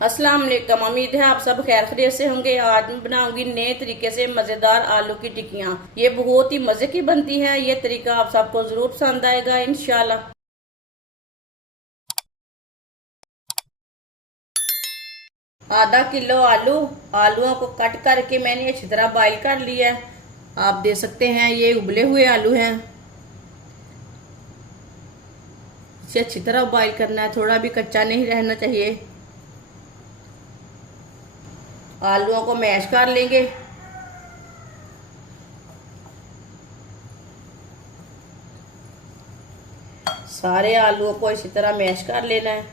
अस्सलाम वालेकुम। उम्मीद है आप सब खैर खैरियत से होंगे। आज मैं बनाऊंगी नए तरीके से मज़ेदार आलू की टिक्कियाँ। ये बहुत ही मज़े की बनती है। ये तरीका आप सबको ज़रूर पसंद आएगा इंशाल्लाह। आधा किलो आलूओं को कट करके मैंने अच्छी तरह बॉईल कर लिया है। आप देख सकते हैं ये उबले हुए आलू हैं। इसे अच्छी तरह बॉईल करना है, थोड़ा भी कच्चा नहीं रहना चाहिए। आलूओं को मैश कर लेंगे। सारे आलूओं को इसी तरह मैश कर लेना है।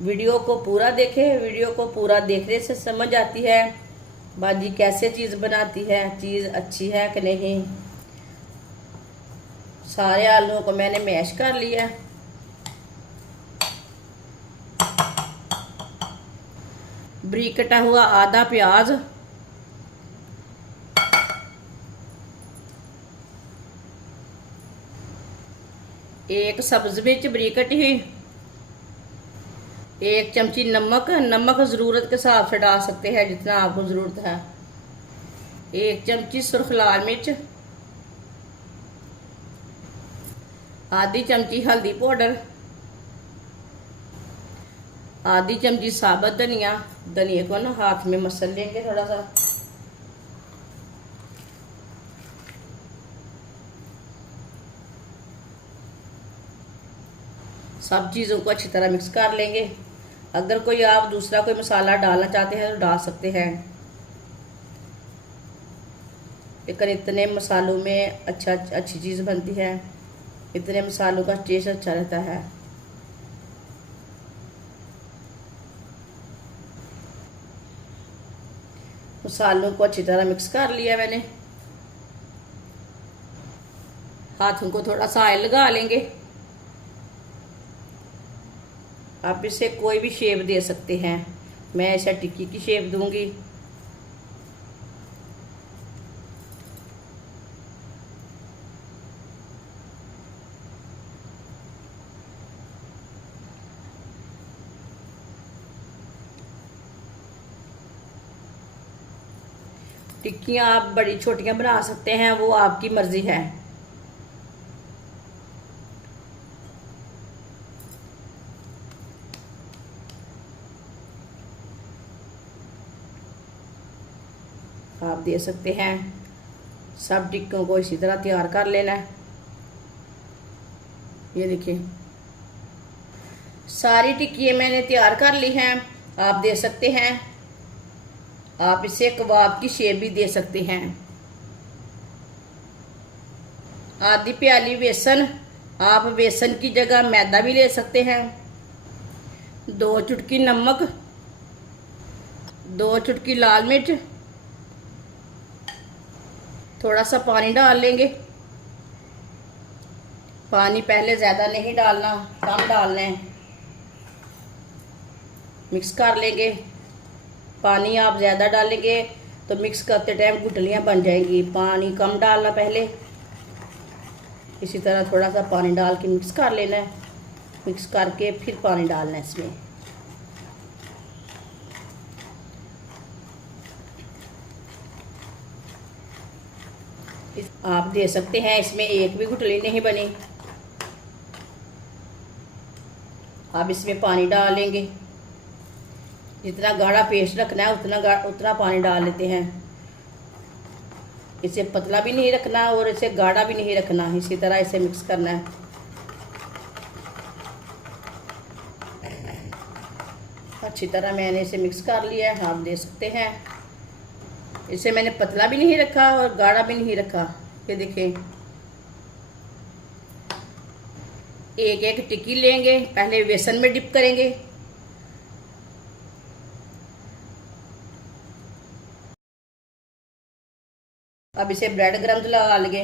वीडियो को पूरा देखें। वीडियो को पूरा देखने से समझ आती है बाजी कैसे चीज़ बनाती है, चीज़ अच्छी है कि नहीं। सारे आलूओं को मैंने मैश कर लिया। बारीक कटा हुआ आधा प्याज, एक सब्ज मिर्च बारीक कटी हुई, एक चमची नमक ज़रूरत के हिसाब से डाल सकते हैं जितना आपको ज़रूरत है। एक चमची सुर्ख लाल मिर्च, आधी चमची हल्दी पाउडर, आधी चमची साबुत धनिया। धनिया को ना हाथ में मसल लेंगे थोड़ा सा। सब चीज़ों को अच्छी तरह मिक्स कर लेंगे। अगर कोई आप दूसरा कोई मसाला डालना चाहते हैं तो डाल सकते हैं, लेकिन इतने मसालों में अच्छी चीज़ बनती है। इतने मसालों का टेस्ट अच्छा रहता है। मसालों को अच्छी तरह मिक्स कर लिया मैंने। हाथों को थोड़ा सा ऑयल लगा लेंगे। आप इसे कोई भी शेप दे सकते हैं। मैं इसे टिक्की की शेप दूंगी। टिक्कियाँ आप बड़ी छोटियाँ बना सकते हैं, वो आपकी मर्जी है। आप दे सकते हैं। सब टिक्कों को इसी तरह तैयार कर लेना है। ये देखिए सारी टिक्कियाँ मैंने तैयार कर ली हैं। आप दे सकते हैं। आप इसे कबाब की शेप भी दे सकते हैं। आधी प्याली बेसन, आप बेसन की जगह मैदा भी ले सकते हैं। 2 चुटकी नमक, 2 चुटकी लाल मिर्च, थोड़ा सा पानी डाल लेंगे। पानी पहले ज़्यादा नहीं डालना, कम डालना है। मिक्स कर लेंगे। पानी आप ज़्यादा डालेंगे तो मिक्स करते टाइम गुठलियाँ बन जाएंगी। पानी कम डालना पहले। इसी तरह थोड़ा सा पानी डाल के मिक्स कर लेना है। मिक्स करके फिर पानी डालना है इसमें। आप दे सकते हैं। इसमें एक भी गुठली नहीं बनी। आप इसमें पानी डालेंगे। जितना गाढ़ा पेस्ट रखना है उतना पानी डाल लेते हैं। इसे पतला भी नहीं रखना और इसे गाढ़ा भी नहीं रखना। इसी तरह इसे मिक्स करना है। अच्छी तरह मैंने इसे मिक्स कर लिया है। आप देख सकते हैं। इसे मैंने पतला भी नहीं रखा और गाढ़ा भी नहीं रखा। ये देखें। एक एक टिक्की लेंगे, पहले बेसन में डिप करेंगे। अब इसे ब्रेड क्रम्स लगा लेंगे।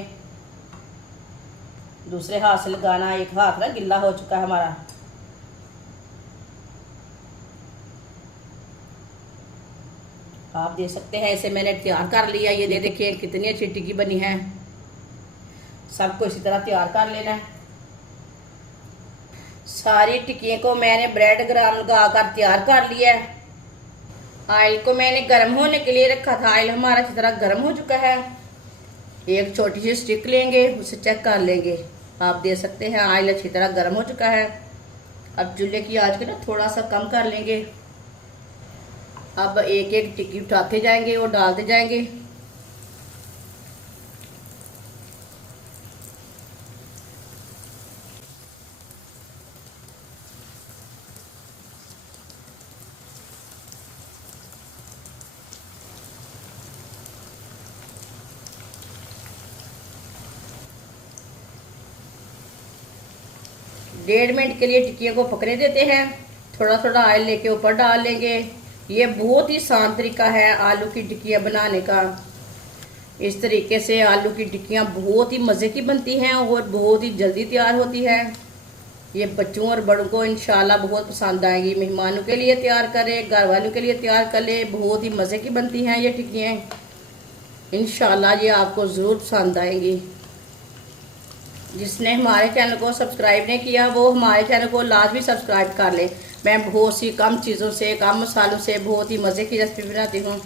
दूसरे हाथ से लगाना, एक हाथ ना गिल्ला हो चुका है हमारा। आप देख सकते हैं। इसे मैंने तैयार कर लिया। ये देखिए कितनी अच्छी टिक्की बनी है। सबको इसी तरह तैयार कर लेना है। सारी टिक्कियों को मैंने ब्रेड क्रम्स लगा कर तैयार कर लिया है। ऑयल को मैंने गर्म होने के लिए रखा था। ऑयल हमारा अच्छी तरह गर्म हो चुका है। एक छोटी सी स्टिक लेंगे, उसे चेक कर लेंगे। आप देख सकते हैं ऑयल अच्छी तरह गर्म हो चुका है। अब चूल्हे की आंच को ना थोड़ा सा कम कर लेंगे। अब एक एक टिक्की उठाते जाएंगे और डालते जाएंगे। डेढ़ मिनट के लिए टिक्कियों को पकने देते हैं। थोड़ा थोड़ा ऑयल लेके ऊपर डाल लेंगे। ये बहुत ही आसान तरीका है आलू की टिक्कियाँ बनाने का। इस तरीके से आलू की टिक्कियाँ बहुत ही मज़े की बनती हैं और बहुत ही जल्दी तैयार होती है। ये बच्चों और बड़ों को इंशाल्लाह बहुत पसंद आएगी। मेहमानों के लिए तैयार करें, घर वालों के लिए तैयार कर ले, बहुत ही मज़े की बनती हैं ये टिक्कियाँ। इंशाल्लाह ये आपको ज़रूर पसंद आएंगी। जिसने हमारे चैनल को सब्सक्राइब नहीं किया वो हमारे चैनल को लाजमी सब्सक्राइब कर ले। मैं बहुत सी कम चीज़ों से, कम मसालों से बहुत ही मज़े की रेसिपी बनाती हूँ।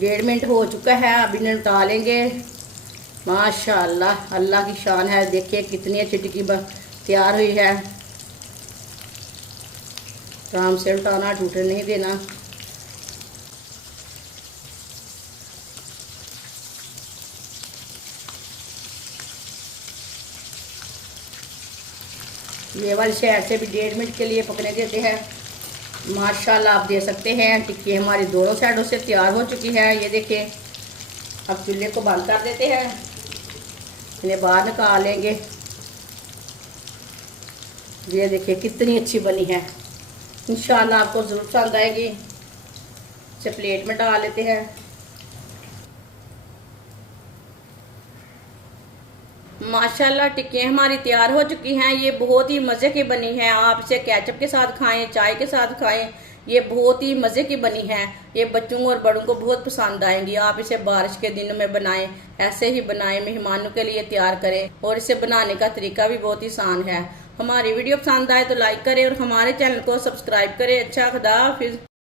1.5 मिनट हो चुका है, अब इन्हें उठा लेंगे। माशाअल्लाह, अल्लाह की शान है। देखिए कितनी अच्छी टिक्की तैयार हुई है। आराम से उठाना, टूटने नहीं देना। ये वाली साइड से भी 1.5 मिनट के लिए पकने देते हैं। माशाल्लाह आप देख सकते हैं टिक्की हमारी दोनों साइडों से तैयार हो चुकी है। ये देखें। अब चूल्हे को बंद कर देते हैं, इन्हें बाहर निकाल लेंगे। ये देखिए कितनी अच्छी बनी है। इंशाल्लाह आपको ज़रूर पसंद आएगी। इसे प्लेट में डाल लेते हैं। माशाल्लाह टिक्कियाँ हमारी तैयार हो चुकी हैं। ये बहुत ही मज़े की बनी है। आप इसे केचप के साथ खाएं, चाय के साथ खाएं। ये बहुत ही मज़े की बनी है। ये बच्चों और बड़ों को बहुत पसंद आएंगी। आप इसे बारिश के दिनों में बनाएं, ऐसे ही बनाएं, मेहमानों के लिए तैयार करें। और इसे बनाने का तरीका भी बहुत ही आसान है। हमारी वीडियो पसंद आए तो लाइक करें और हमारे चैनल को सब्सक्राइब करें। अच्छा, खुदा हाफिज़।